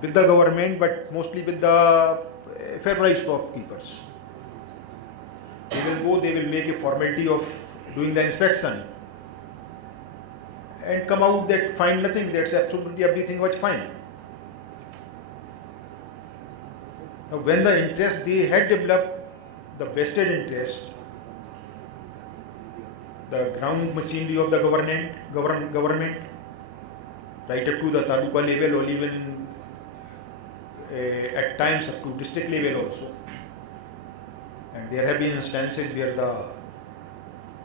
with the government, but mostly with the fair price shopkeepers. They will go, they will make a formality of doing the inspection and come out that find nothing, that's absolutely everything was fine. Now when the interest, they had developed the vested interest, the ground machinery of the government, right up to the taluka level or even at times up to district level also. And there have been instances where the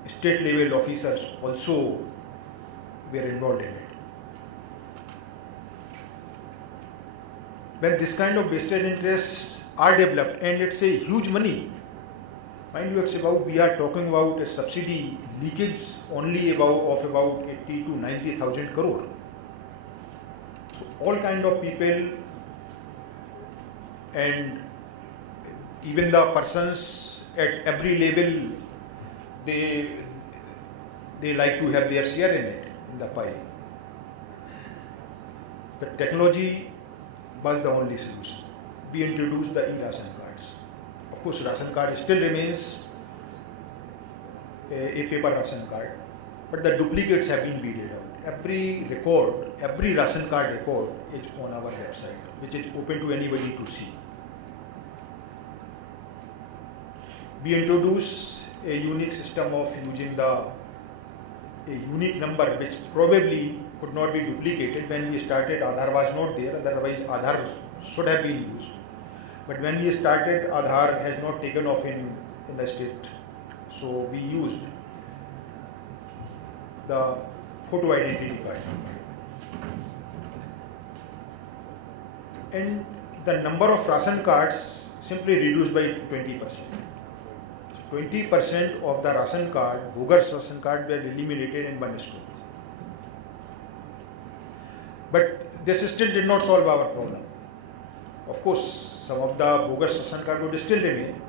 state level officers also were involved in it. When this kind of vested interests are developed, and let's say huge money, mind you, we are talking about a subsidy leakage only of about 80 to 90,000 crore. So all kind of people and even the persons at every level, they like to have their share in it, in the pie. The technology was the only solution. We introduced the e-ration cards. Of course, ration card still remains a paper ration card, but the duplicates have been weeded out. Every record, every ration card record is on our website, which is open to anybody to see. We introduce a unique system of using a unique number which probably could not be duplicated. When we started, Aadhaar was not there, otherwise Aadhaar should have been used. But when we started, Aadhaar has not taken off in the state. So we used the photo identity card. And the number of ration cards simply reduced by 20%. 20% of the ration card, bogus ration card, were eliminated in one stroke. But this still did not solve our problem. Of course, some of the bogus ration card would still remain.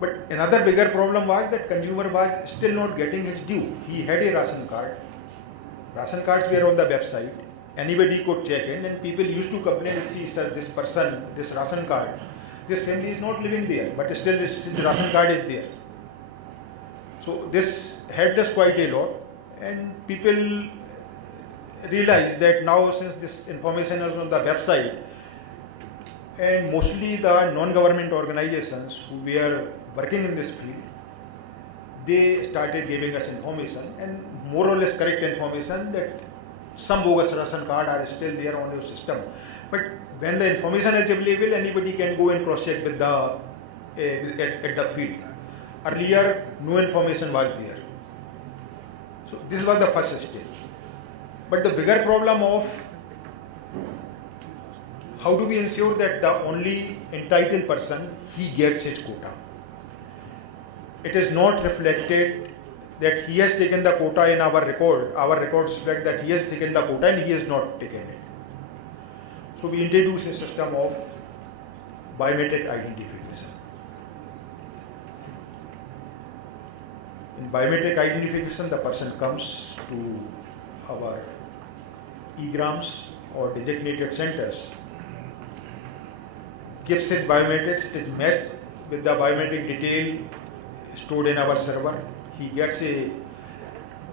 But another bigger problem was that consumer was still not getting his due. He had a ration card. Ration cards were on the website. Anybody could check in, and people used to complain, see, sir, this person, this ration card, this family is not living there, but still this ration card is there. So this helped us quite a lot, and people realized that now, since this information is on the website, and mostly the non-government organizations who were working in this field, they started giving us information, and more or less correct information, that some bogus ration cards are still there on your system. But when the information is available, anybody can go and cross-check with the at the field. Earlier, no information was there. So this was the first stage. But the bigger problem of how do we ensure that the only entitled person, he gets his quota. It is not reflected that he has taken the quota in our record. Our records reflect that he has taken the quota and he has not taken it. So we introduce a system of biometric identification. In biometric identification, the person comes to our egrams or designated centers, gives his biometrics, it is matched with the biometric detail stored in our server. He gets a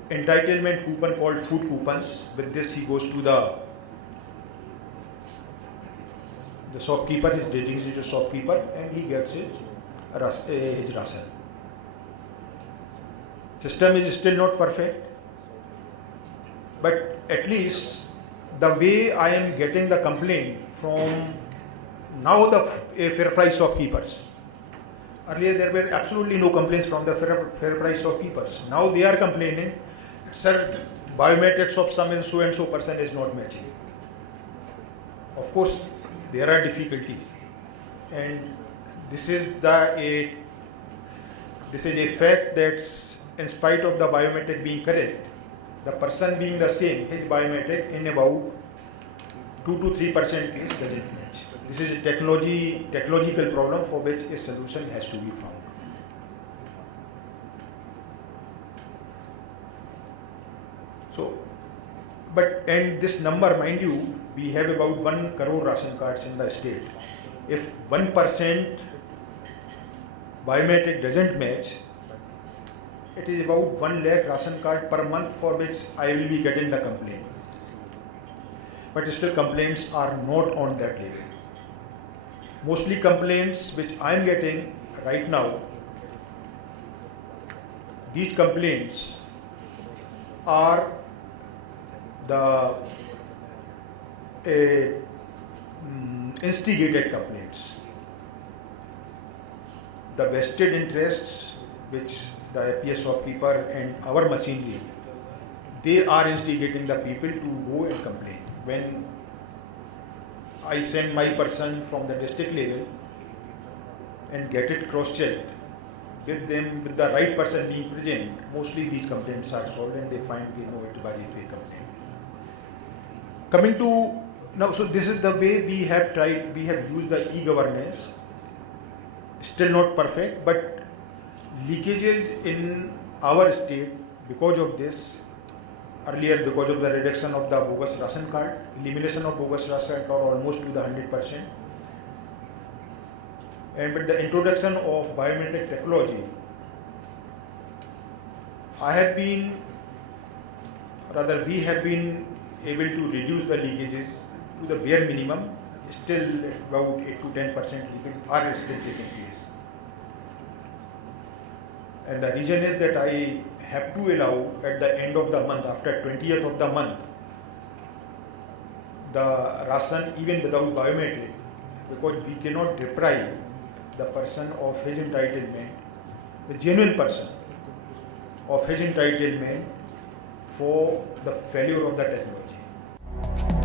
entitlement coupon called food coupons. With this, he goes to the shopkeeper, his designated shopkeeper, and he gets his ration. System is still not perfect, but at least the way I am getting the complaint from now the fair price shopkeepers. Earlier there were absolutely no complaints from the fair price shopkeepers. Now they are complaining, sir, biometrics of some and so person is not matching. Of course, there are difficulties, and this is a fact that in spite of the biometric being correct, the person being the same, his biometric in about 2 to 3% case doesn't match. This is a technological problem for which a solution has to be found. So but and this number, mind you, we have about 1 crore ration cards in the state. If 1% biometric doesn't match, it is about 1 lakh ration card per month for which I will be getting the complaint. But still complaints are not on that level. Mostly complaints which I am getting right now, these complaints are the instigated complaints. The vested interests which the APS shopkeeper and our machinery, they are instigating the people to go and complain. When I send my person from the district level and get it cross-checked, with them, with the right person being present, mostly these complaints are solved and they find it was a fake complaint. Coming to now, so this is the way we have tried, we have used the e-governance. Still not perfect, but leakages in our state because of this, earlier because of the reduction of the bogus ration card, elimination of bogus ration card almost to the 100%. And with the introduction of biometric technology, we have been able to reduce the leakages to the bare minimum. Still about 8 to 10% leakages are still taking place. And the reason is that I have to allow at the end of the month, after 20th of the month, the ration even without biometric, because we cannot deprive the person of his entitlement, the genuine person of his entitlement for the failure of the technology.